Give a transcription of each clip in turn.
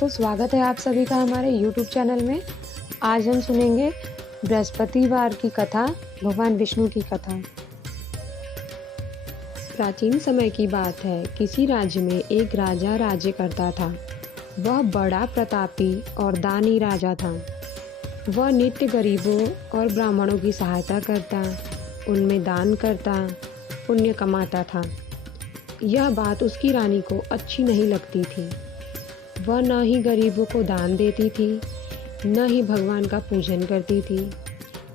दोस्तों, स्वागत है आप सभी का हमारे YouTube चैनल में। आज हम सुनेंगे बृहस्पतिवार की कथा, भगवान विष्णु की कथा। प्राचीन समय की बात है। किसी राज्य में एक राजा राज्य करता था। वह बड़ा प्रतापी और दानी राजा था। वह नित्य गरीबों और ब्राह्मणों की सहायता करता, उनमें दान करता, पुण्य कमाता था। यह बात उसकी रानी को अच्छी नहीं लगती थी। वह न ही गरीबों को दान देती थी, न ही भगवान का पूजन करती थी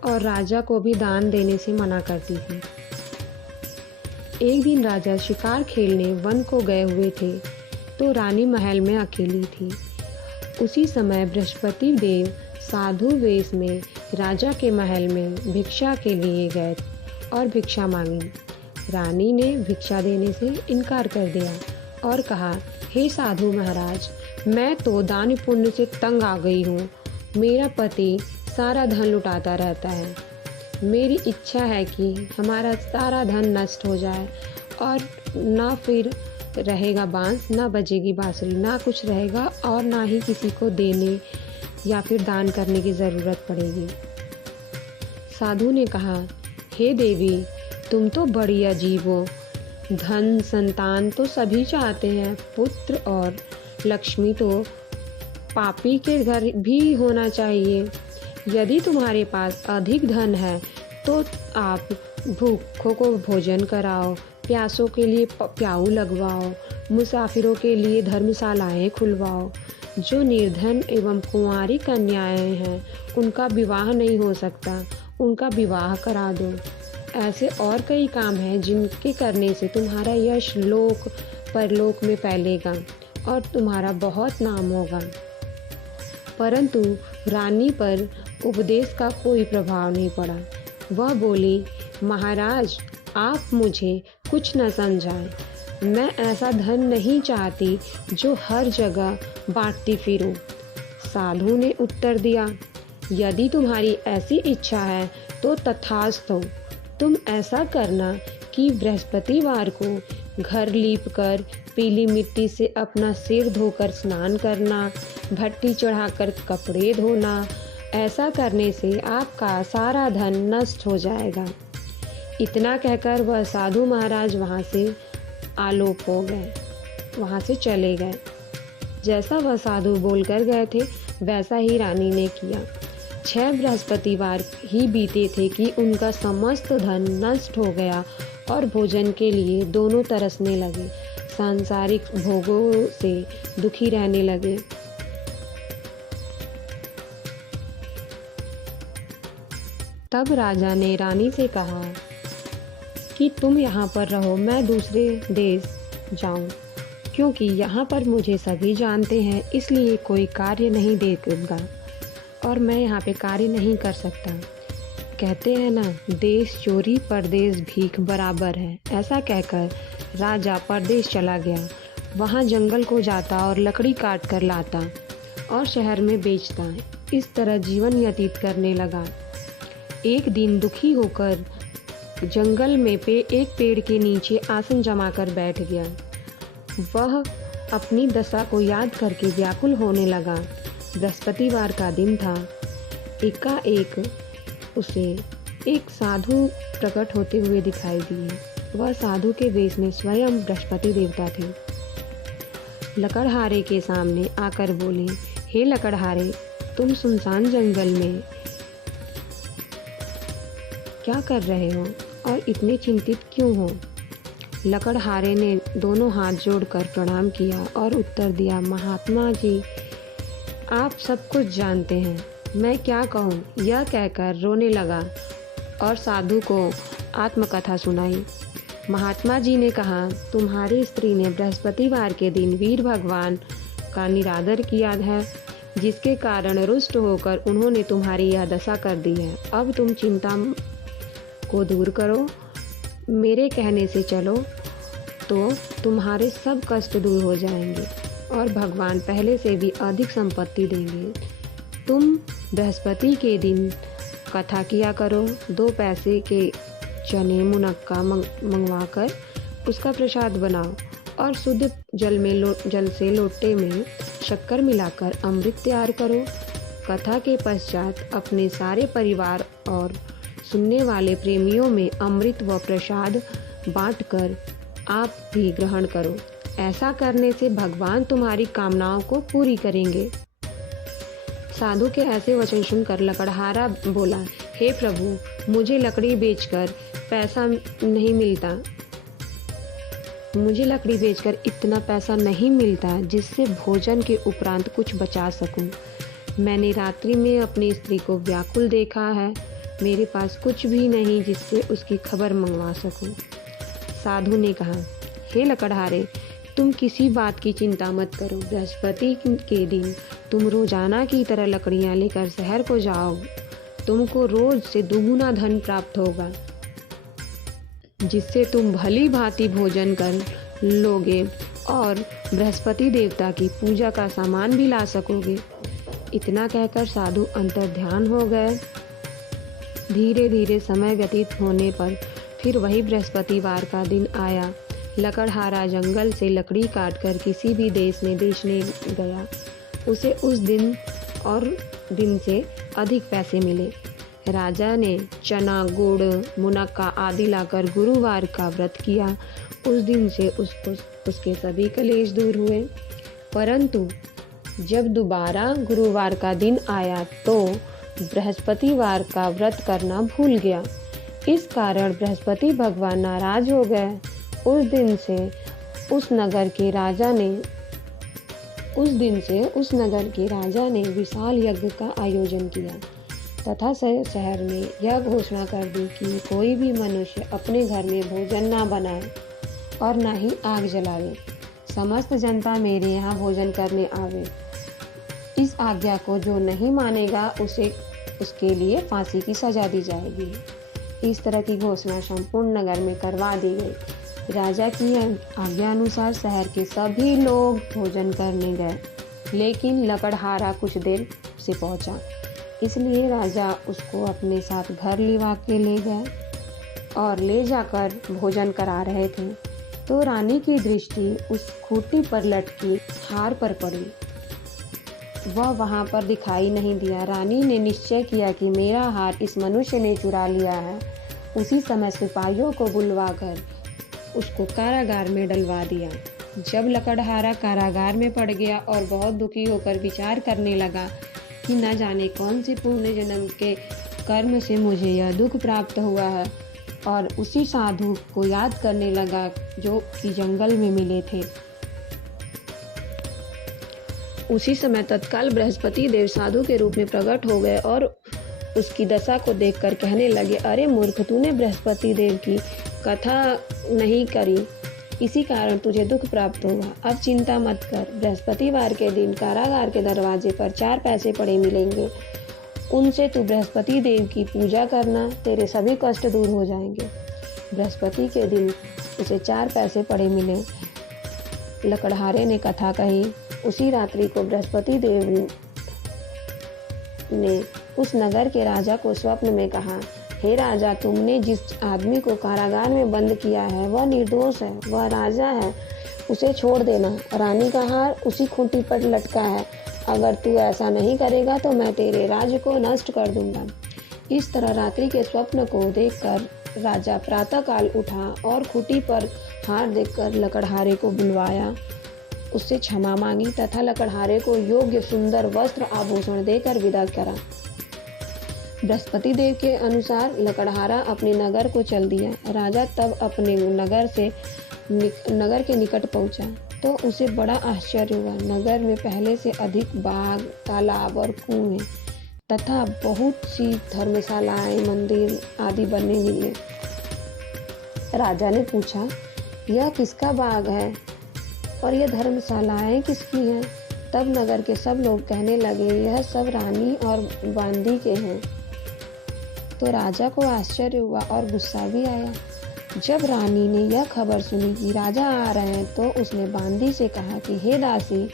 और राजा को भी दान देने से मना करती थी। एक दिन राजा शिकार खेलने वन को गए हुए थे तो रानी महल में अकेली थी। उसी समय बृहस्पति देव साधु वेश में राजा के महल में भिक्षा के लिए गए और भिक्षा मांगी। रानी ने भिक्षा देने से इनकार कर दिया और कहा, हे साधु महाराज, मैं तो दान पुण्य से तंग आ गई हूँ। मेरा पति सारा धन लुटाता रहता है। मेरी इच्छा है कि हमारा सारा धन नष्ट हो जाए और ना फिर रहेगा बांस, ना बजेगी बांसुरी, ना कुछ रहेगा और ना ही किसी को देने या फिर दान करने की ज़रूरत पड़ेगी। साधु ने कहा, हे देवी, तुम तो बड़ी अजीब हो। धन संतान तो सभी चाहते हैं, पुत्र और लक्ष्मी तो पापी के घर भी होना चाहिए। यदि तुम्हारे पास अधिक धन है तो आप भूखों को भोजन कराओ, प्यासों के लिए प्याऊ लगवाओ, मुसाफिरों के लिए धर्मशालाएं खुलवाओ। जो निर्धन एवं कुंवारी कन्याएं हैं उनका विवाह नहीं हो सकता, उनका विवाह करा दो। ऐसे और कई काम हैं जिनके करने से तुम्हारा यश लोक परलोक में फैलेगा और तुम्हारा बहुत नाम होगा। परंतु रानी पर उपदेश का कोई प्रभाव नहीं पड़ा। वह बोली, महाराज, आप मुझे कुछ न समझाएं। मैं ऐसा धन नहीं चाहती जो हर जगह बांटती फिरूं। साधु ने उत्तर दिया, यदि तुम्हारी ऐसी इच्छा है तो तथास्तु। तुम ऐसा करना कि बृहस्पतिवार को घर लीपकर पीली मिट्टी से अपना सिर धोकर स्नान करना, भट्टी चढ़ाकर कपड़े धोना। ऐसा करने से आपका सारा धन नष्ट हो जाएगा। इतना कहकर वह साधु महाराज वहाँ से आलोप हो गए, वहाँ से चले गए। जैसा वह साधु बोलकर गए थे वैसा ही रानी ने किया। 6 बृहस्पतिवार ही बीते थे कि उनका समस्त धन नष्ट हो गया और भोजन के लिए दोनों तरसने लगे, सांसारिक भोगों से दुखी रहने लगे। तब राजा ने रानी से कहा कि तुम यहाँ पर रहो, मैं दूसरे देश जाऊँ, क्योंकि यहाँ पर मुझे सभी जानते हैं, इसलिए कोई कार्य नहीं देगा और मैं यहाँ पे कार्य नहीं कर सकता। कहते हैं ना, देश चोरी परदेश भीख बराबर है। ऐसा कहकर राजा परदेश चला गया। वहाँ जंगल को जाता और लकड़ी काट कर लाता और शहर में बेचता। इस तरह जीवन व्यतीत करने लगा। एक दिन दुखी होकर जंगल में एक पेड़ के नीचे आसन जमाकर बैठ गया। वह अपनी दशा को याद करके व्याकुल होने लगा। बृहस्पतिवार का दिन था। एकाएक उसे एक साधु प्रकट होते हुए दिखाई दिए। वह साधु के वेश में स्वयं बृहस्पति देवता थे। लकड़हारे के सामने आकर बोले, हे लकड़हारे, तुम सुनसान जंगल में क्या कर रहे हो और इतने चिंतित क्यों हो? लकड़हारे ने दोनों हाथ जोड़कर प्रणाम किया और उत्तर दिया, महात्मा जी, आप सब कुछ जानते हैं, मैं क्या कहूँ। यह कहकर रोने लगा और साधु को आत्मकथा सुनाई। महात्मा जी ने कहा, तुम्हारी स्त्री ने बृहस्पतिवार के दिन वीर भगवान का निरादर किया है, जिसके कारण रुष्ट होकर उन्होंने तुम्हारी यह दशा कर दी है। अब तुम चिंता को दूर करो, मेरे कहने से चलो तो तुम्हारे सब कष्ट दूर हो जाएंगे और भगवान पहले से भी अधिक संपत्ति देंगे। तुम बृहस्पति के दिन कथा किया करो। 2 पैसे के चने मुनक्का मंगवाकर उसका प्रसाद बनाओ और शुद्ध जल से लोटे में शक्कर मिलाकर अमृत तैयार करो। कथा के पश्चात अपने सारे परिवार और सुनने वाले प्रेमियों में अमृत व प्रसाद बांटकर आप भी ग्रहण करो। ऐसा करने से भगवान तुम्हारी कामनाओं को पूरी करेंगे। साधु के ऐसे वचन सुनकर लकड़हारा बोला, हे प्रभु, मुझे लकड़ी बेचकर पैसा नहीं मिलता। मुझे लकड़ी बेचकर इतना पैसा नहीं मिलता जिससे भोजन के उपरांत कुछ बचा सकूं। मैंने रात्रि में अपनी स्त्री को व्याकुल देखा है। मेरे पास कुछ भी नहीं जिससे उसकी खबर मंगवा सकूं। साधु ने कहा, हे लकड़हारे, तुम किसी बात की चिंता मत करो। बृहस्पति के दिन तुम रोजाना की तरह लकड़ियां लेकर शहर को जाओ। तुमको रोज से दुगुना धन प्राप्त होगा, जिससे तुम भली भांति भोजन कर लोगे और बृहस्पति देवता की पूजा का सामान भी ला सकोगे। इतना कहकर साधु अंतर्ध्यान हो गए। धीरे धीरे समय व्यतीत होने पर फिर वही बृहस्पतिवार का दिन आया। लकड़हारा जंगल से लकड़ी काटकर किसी भी देश में बेचने गया। उसे उस दिन और दिन से अधिक पैसे मिले। राजा ने चना, गुड़, मुनक्का आदि लाकर गुरुवार का व्रत किया। उस दिन से उसके सभी कलेश दूर हुए। परंतु जब दोबारा गुरुवार का दिन आया तो बृहस्पतिवार का व्रत करना भूल गया। इस कारण बृहस्पति भगवान नाराज हो गए। उस दिन से उस नगर के राजा ने विशाल यज्ञ का आयोजन किया तथा शहर में यह घोषणा कर दी कि कोई भी मनुष्य अपने घर में भोजन ना बनाए और ना ही आग जलावे। समस्त जनता मेरे यहाँ भोजन करने आवे। इस आज्ञा को जो नहीं मानेगा उसके लिए फांसी की सजा दी जाएगी। इस तरह की घोषणा संपूर्ण नगर में करवा दी गई। राजा की आज्ञा अनुसार शहर के सभी लोग भोजन करने गए, लेकिन लकड़हारा कुछ देर से पहुंचा, इसलिए राजा उसको अपने साथ घर लिवा के ले गए और ले जाकर भोजन करा रहे थे तो रानी की दृष्टि उस खूंटी पर लटकी हार पर पड़ी। वह वहां पर दिखाई नहीं दिया। रानी ने निश्चय किया कि मेरा हार इस मनुष्य ने चुरा लिया है। उसी समय सिपाहियों को बुलवाकर उसको कारागार में डलवा दिया। जब लकड़हारा कारागार में पड़ गया और बहुत दुखी होकर विचार करने लगा कि न जाने कौन सी पूर्ण जन्म के कर्म से मुझे यह दुख प्राप्त हुआ है, और उसी साधु को याद करने लगा जो कि जंगल में मिले थे। उसी समय तत्काल बृहस्पति देव साधु के रूप में प्रकट हो गए और उसकी दशा को देखकर कहने लगे, अरे मूर्ख, तूने बृहस्पति देव की कथा नहीं करी, इसी कारण तुझे दुख प्राप्त होगा। अब चिंता मत कर। बृहस्पतिवार के दिन कारागार के दरवाजे पर 4 पैसे पड़े मिलेंगे। उनसे तू बृहस्पति देव की पूजा करना, तेरे सभी कष्ट दूर हो जाएंगे। बृहस्पति के दिन उसे 4 पैसे पड़े मिले। लकड़हारे ने कथा कही। उसी रात्रि को बृहस्पति देव ने उस नगर के राजा को स्वप्न में कहा, हे राजा, तुमने जिस आदमी को कारागार में बंद किया है वह निर्दोष है, वह राजा है, उसे छोड़ देना। रानी का हार उसी खूंटी पर लटका है। अगर तू ऐसा नहीं करेगा तो मैं तेरे राज्य को नष्ट कर दूंगा। इस तरह रात्रि के स्वप्न को देखकर राजा प्रातःकाल उठा और खूंटी पर हार देखकर लकड़हारे को बुलवाया, उससे क्षमा मांगी तथा लकड़हारे को योग्य सुंदर वस्त्र आभूषण देकर विदा करा। बृहस्पति देव के अनुसार लकड़हारा अपने नगर को चल दिया। राजा तब अपने नगर के निकट पहुंचा तो उसे बड़ा आश्चर्य हुआ। नगर में पहले से अधिक बाग, तालाब और कुएं तथा बहुत सी धर्मशालाएं, मंदिर आदि बनने मिले। राजा ने पूछा, यह किसका बाग है और यह धर्मशालाएं किसकी हैं? तब नगर के सब लोग कहने लगे, यह सब रानी और बांदी के हैं। तो राजा को आश्चर्य हुआ और गुस्सा भी आया। जब रानी ने यह खबर सुनी कि राजा आ रहे हैं तो उसने बांदी से कहा कि हे दासी,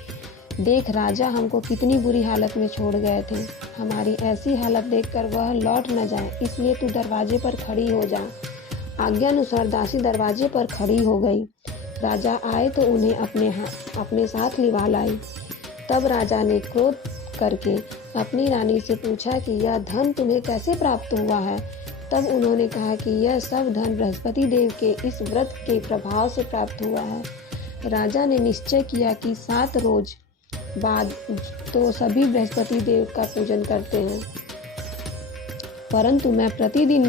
देख राजा हमको कितनी बुरी हालत में छोड़ गए थे। हमारी ऐसी हालत देखकर वह लौट न जाए, इसलिए तू दरवाजे पर खड़ी हो जा। आज्ञानुसार दासी दरवाजे पर खड़ी हो गई। राजा आए तो उन्हें अपने साथ लिवा लाई तब राजा ने क्रोध करके अपनी रानी से पूछा कि यह धन तुम्हें कैसे प्राप्त हुआ है। तब उन्होंने कहा कि यह सब धन बृहस्पति देव के इस व्रत के प्रभाव से प्राप्त हुआ है। राजा ने निश्चय किया कि 7 रोज बाद तो सभी बृहस्पति देव का पूजन करते हैं, परंतु मैं प्रतिदिन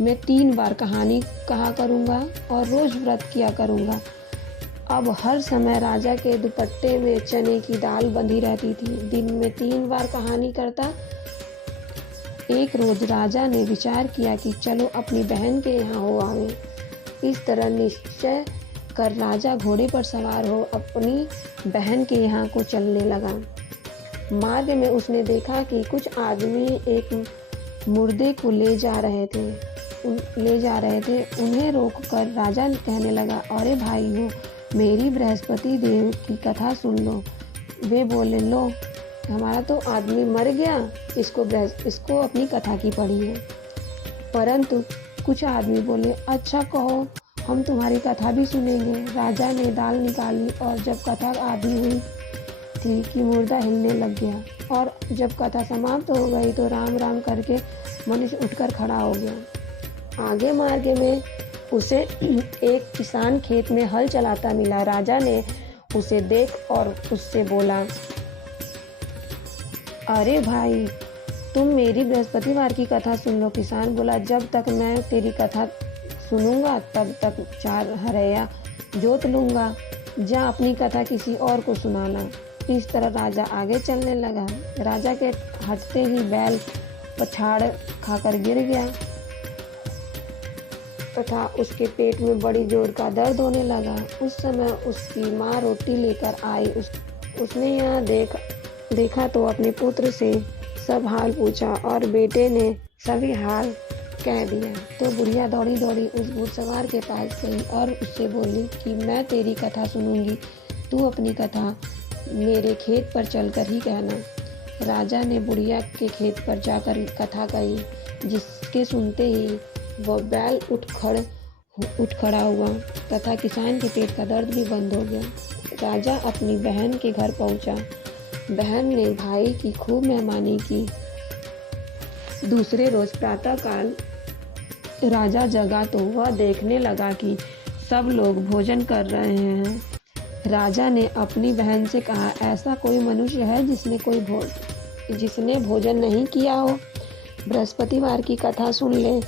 में 3 बार कहानी कहा करूँगा और रोज व्रत किया करूँगा। अब हर समय राजा के दुपट्टे में चने की दाल बंधी रहती थी। दिन में 3 बार कहानी करता। एक रोज राजा ने विचार किया कि चलो अपनी बहन के यहाँ हो आवे। इस तरह निश्चय कर राजा घोड़े पर सवार हो अपनी बहन के यहाँ को चलने लगा। मार्ग में उसने देखा कि कुछ आदमी एक मुर्दे को ले जा रहे थे। उन्हें रोककर राजा कहने लगा, अरे भाइयों, मेरी बृहस्पति देव की कथा सुन लो। वे बोले, लो हमारा तो आदमी मर गया, इसको अपनी कथा की पड़ी है। परंतु कुछ आदमी बोले, अच्छा कहो, हम तुम्हारी कथा भी सुनेंगे। राजा ने दाल निकाली और जब कथा आधी हुई थी कि मुर्दा हिलने लग गया, और जब कथा समाप्त हो गई तो राम राम करके मनुष्य उठकर खड़ा हो गया। आगे मार्ग में उसे एक किसान खेत में हल चलाता मिला। राजा ने उसे देख और उससे बोला, अरे भाई, तुम मेरी बृहस्पतिवार की कथा सुन लो। किसान बोला, जब तक मैं तेरी कथा सुनूंगा तब तक 4 हरैया जोत लूंगा। जा अपनी कथा किसी और को सुनाना। इस तरह राजा आगे चलने लगा। राजा के हटते ही बैल पछाड़ खाकर गिर गया तथा उसके पेट में बड़ी जोर का दर्द होने लगा। उस समय उसकी माँ रोटी लेकर आई। उसने यह देखा तो अपने पुत्र से सब हाल पूछा और बेटे ने सभी हाल कह दिया। तो बुढ़िया दौड़ी दौड़ी उस घुड़सवार के पास गई और उससे बोली कि मैं तेरी कथा सुनूंगी, तू अपनी कथा मेरे खेत पर चलकर ही कहना। राजा ने बुढ़िया के खेत पर जाकर कथा कही, जिसके सुनते ही वह बैल उठ खड़ा हुआ तथा किसान के पेट का दर्द भी बंद हो गया। राजा अपनी बहन के घर पहुंचा। बहन ने भाई की खूब मेहमानी की। दूसरे रोज प्रातःकाल राजा जगा तो वह देखने लगा कि सब लोग भोजन कर रहे हैं। राजा ने अपनी बहन से कहा, ऐसा कोई मनुष्य है जिसने भोजन नहीं किया हो? बृहस्पतिवार की कथा सुन ले।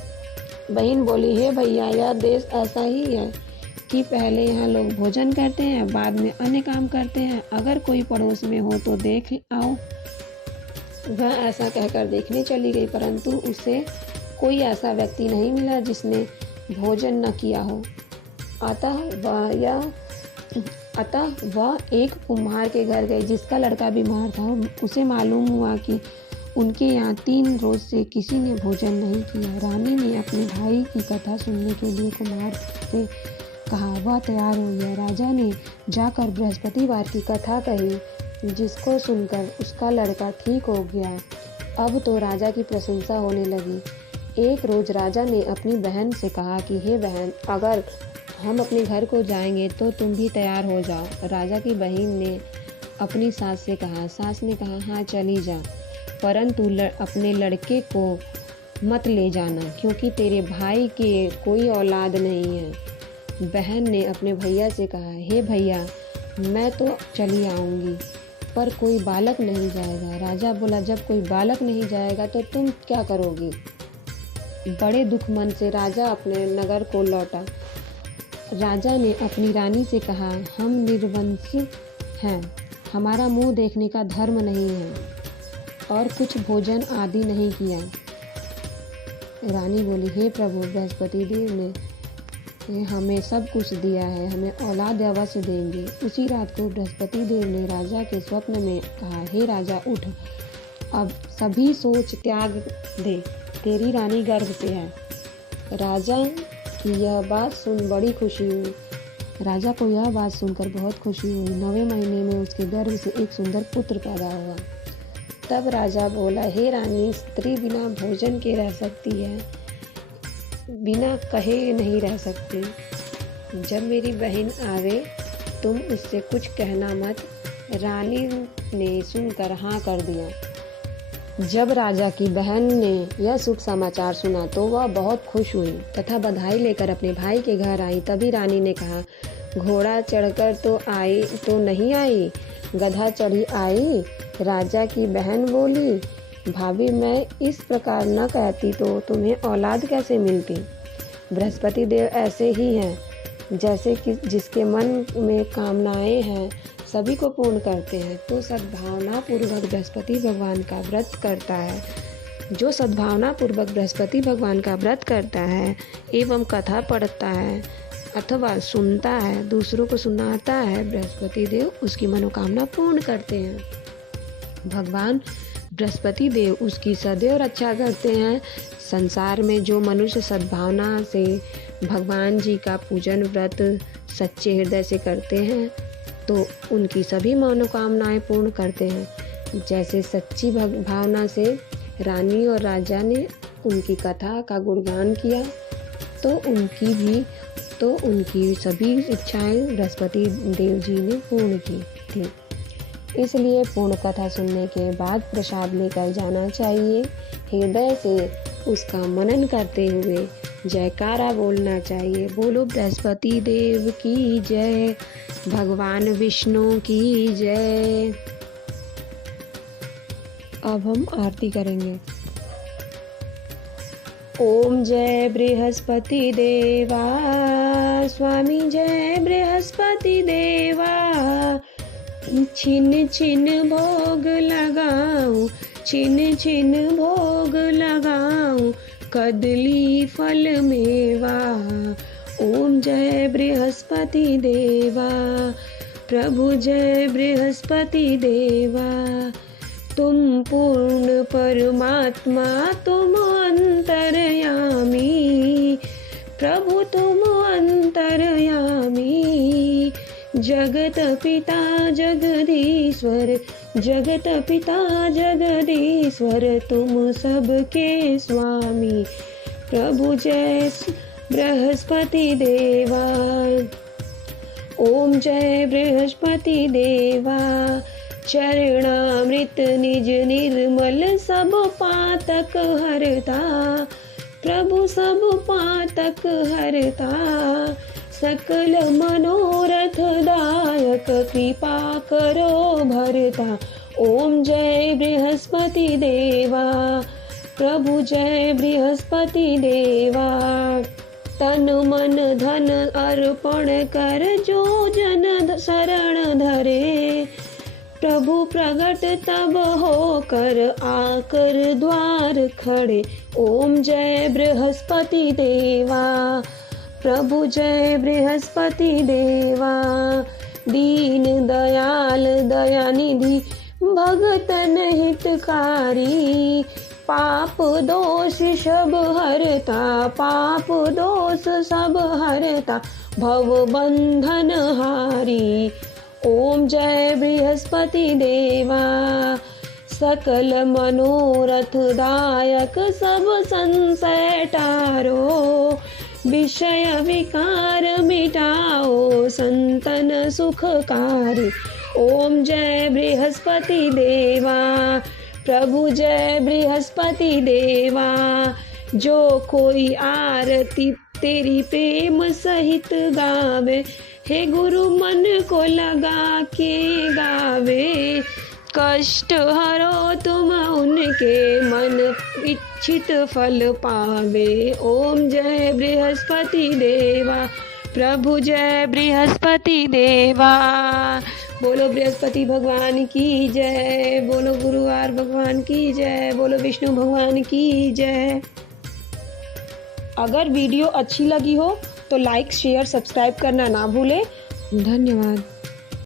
बहन बोली, हे भैया, यह देश ऐसा ही है कि पहले यहाँ लोग भोजन करते हैं, बाद में अन्य काम करते हैं। अगर कोई पड़ोस में हो तो देख आओ। वह ऐसा कहकर देखने चली गई, परंतु उसे कोई ऐसा व्यक्ति नहीं मिला जिसने भोजन न किया हो। अतः वह एक कुम्हार के घर गई जिसका लड़का बीमार था। उसे मालूम हुआ कि उनके यहाँ 3 रोज से किसी ने भोजन नहीं किया। रानी ने अपने भाई की कथा सुनने के लिए कुम्हार से कहा। वह तैयार हो गया। राजा ने जाकर बृहस्पतिवार की कथा कही, जिसको सुनकर उसका लड़का ठीक हो गया। अब तो राजा की प्रशंसा होने लगी। एक रोज राजा ने अपनी बहन से कहा कि हे बहन, अगर हम अपने घर को जाएंगे तो तुम भी तैयार हो जाओ। राजा की बहन ने अपनी सास से कहा। सास ने कहा, हाँ चली जा, परंतु अपने लड़के को मत ले जाना, क्योंकि तेरे भाई के कोई औलाद नहीं है। बहन ने अपने भैया से कहा, हे भैया, मैं तो चली आऊँगी, पर कोई बालक नहीं जाएगा। राजा बोला, जब कोई बालक नहीं जाएगा तो तुम क्या करोगी? बड़े दुख मन से राजा अपने नगर को लौटा। राजा ने अपनी रानी से कहा, हम निर्वंशी हैं, हमारा मुंह देखने का धर्म नहीं है और कुछ भोजन आदि नहीं किया। रानी बोली, हे प्रभु, बृहस्पति देव ने हमें सब कुछ दिया है, हमें औलाद अवश्य देंगे। उसी रात को बृहस्पति देव ने राजा के स्वप्न में कहा, हे राजा, उठ, अब सभी सोच त्याग दे, तेरी रानी गर्भ से है। राजा की यह बात सुन बड़ी खुशी हुई। राजा को यह बात सुनकर बहुत खुशी हुई। 9वें महीने में उसके गर्भ से एक सुंदर पुत्र पैदा हुआ। तब राजा बोला, हे रानी, स्त्री बिना भोजन के रह सकती है, बिना कहे नहीं रह सकती। जब मेरी बहन आवे तुम उससे कुछ कहना मत, रानी ने सुनकर हाँ कर दिया। जब राजा की बहन ने यह शुभ समाचार सुना तो वह बहुत खुश हुई तथा बधाई लेकर अपने भाई के घर आई। तभी रानी ने कहा, घोड़ा चढ़कर तो नहीं आई, गधा चढ़ी आई। राजा की बहन बोली, भाभी मैं इस प्रकार न कहती तो तुम्हें औलाद कैसे मिलती। बृहस्पति देव ऐसे ही हैं, जैसे कि जिसके मन में कामनाएं हैं सभी को पूर्ण करते हैं। तो सद्भावना पूर्वक बृहस्पति भगवान का व्रत करता है, जो सद्भावना पूर्वक बृहस्पति भगवान का व्रत करता है एवं कथा पढ़ता है अथवा सुनता है, दूसरों को सुनाता है, बृहस्पति देव उसकी मनोकामना पूर्ण करते हैं। भगवान बृहस्पति देव उसकी सदैव रक्षा करते हैं। संसार में जो मनुष्य सद्भावना से भगवान जी का पूजन व्रत सच्चे हृदय से करते हैं तो उनकी सभी मनोकामनाएं पूर्ण करते हैं। जैसे सच्ची भावना से रानी और राजा ने उनकी कथा का गुणगान किया तो उनकी सभी इच्छाएं बृहस्पति देव जी ने पूर्ण की थी। इसलिए पूर्ण कथा सुनने के बाद प्रसाद लेकर जाना चाहिए। हृदय से उसका मनन करते हुए जयकारा बोलना चाहिए। बोलो बृहस्पति देव की जय, भगवान विष्णु की जय। अब हम आरती करेंगे। ओम जय बृहस्पति देवा, स्वामी जय बृहस्पति देवा। छिन छिन भोग लगाऊं, छिन छिन भोग लगाऊं, कदली फल मेवा। ओम जय बृहस्पति देवा, प्रभु जय बृहस्पति देवा। तुम पूर्ण परमात्मा, तुम अंतर्यामी, प्रभु तुम अंतर्यामी। जगत पिता जगदीश्वर, जगत पिता जगदीश्वर, तुम सबके स्वामी। प्रभु जय बृहस्पति देवा। ओम जय बृहस्पति देवा। चरणामृत निज निर्मल सब पातक हरता, प्रभु सब पातक हरता। सकल मनोरथ दायक कृपा करो भरता। ओम जय बृहस्पति देवा, प्रभु जय बृहस्पति देवा। तन मन धन अर्पण कर जो जन शरण धरे, प्रभु प्रगट तब होकर आकर द्वार खड़े। ओम जय बृहस्पति देवा, प्रभु जय बृहस्पति देवा। दीन दयाल दयानिधि भगतन हितकारी, पाप दोष सब हरता, पाप दोष सब हरता, भव बंधन हारी। ओम जय बृहस्पति देवा। सकल मनोरथ दायक सब संशय टारो, विषय विकार मिटाओ संतन सुखकारी। ओम जय बृहस्पति देवा, प्रभु जय बृहस्पति देवा। जो कोई आरती तेरी प्रेम सहित गावे, हे गुरु मन को लगा के गावे। कष्ट हरो तुम उनके, मन इच्छित फल पावे। ओम जय बृहस्पति देवा, प्रभु जय बृहस्पति देवा। बोलो बृहस्पति भगवान की जय, बोलो गुरुवार भगवान की जय, बोलो विष्णु भगवान की जय। अगर वीडियो अच्छी लगी हो तो लाइक शेयर सब्सक्राइब करना ना भूलें। धन्यवाद।